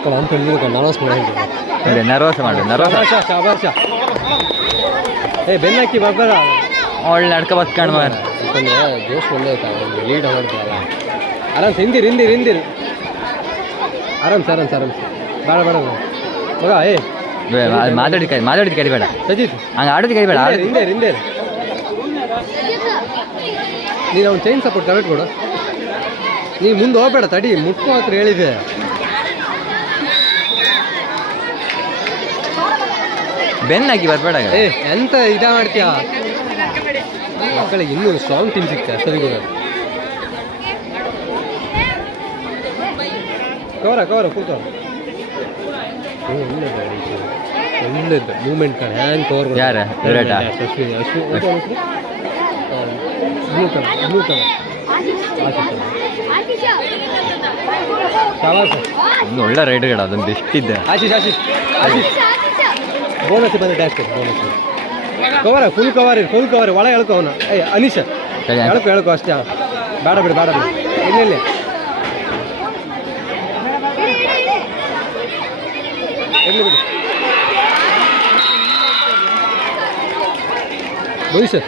అక్కడ అంత nervous nervous ಮಾಡು ನರ್ವಸ್ ಶಾಬಾಷ ಏ ಬೆನ್ನಕ್ಕಿ ಬಬ್ಬರ ಒಳ್ಳೆ ನಡ್ಕ ಬತ್ಕಂಡು ಮಾರ ಯಾಕಂದ್ರೆ ಜೋಶ್ ಬಂದೈತ ಲೀಡ್ ಹೊರಡ್ತಲ್ಲ ಆರಾಮ್ಸ್ ಹಿಂದಿರು ಆರಾಮ್ಸ್ ಬೇಡ ಮಗ ಏ ಮಾತಾಡಿದ ಕರಿಬೇಡ ಸಜಿತ್ ಹಂಗೆ ಆಡೋದು ಕರಿಬೇಡ ಹಿಂದೆ ನೀನು ಅವ್ನು ಚೈನ್ ಸಪೋರ್ಟ್ ಕರೆಕ್ಟ್ ಕೊಡು ನೀ ಮುಂದೆ ಹೋಗ್ಬೇಡ ತಡಿ ಮುಟ್ಕೋ ಹತ್ರ ಹೇಳಿದೆ ಬೆನ್ನಾಗಿ ಬರ್ಬೇಡ ಏ ಎಂತ ಇದ ಮಾಡ್ತೀಯ ಮಕ್ಕಳಿಗೆ ಇನ್ನೂ ಸ್ಟ್ರಾಂಗ್ ಟೀಮ್ ಸಿಗ್ತದೆ ಸರಿ ಕವರ ಕೂತ ಒಳ್ಳೆದು ಮೂಮೆಂಟ್ ಕಣ ಹ್ಯಾಂಗ್ ಕವರ್ ಯಾರ ವಿರಾಟ ಬ್ಲೂ ಕಲರ್ ಒಂದು ಒಳ್ಳೆ ರೈಡರ್ ಅದೊಂದು ಬೆಸ್ಟ್ ಆಶೀಶ್ ಬೋನಸ್ ಬಂದ ಡ್ಯಾಶ್ ಬೋನಸ್ ಕವರ ಫುಲ್ ಕವರ್ ಒಳಗೆ ಹೇಳ್ಕೊ ಅವನ ಏಯ್ ಅನೀಶ್ ಹೇಳ್ಕೊ ಅಷ್ಟೇ ಬೇಡ ಬಿಡಿ ಇಲ್ಲಿ ಇರಲಿ ಬಿಡಿ ಭವಿಷ್ಯ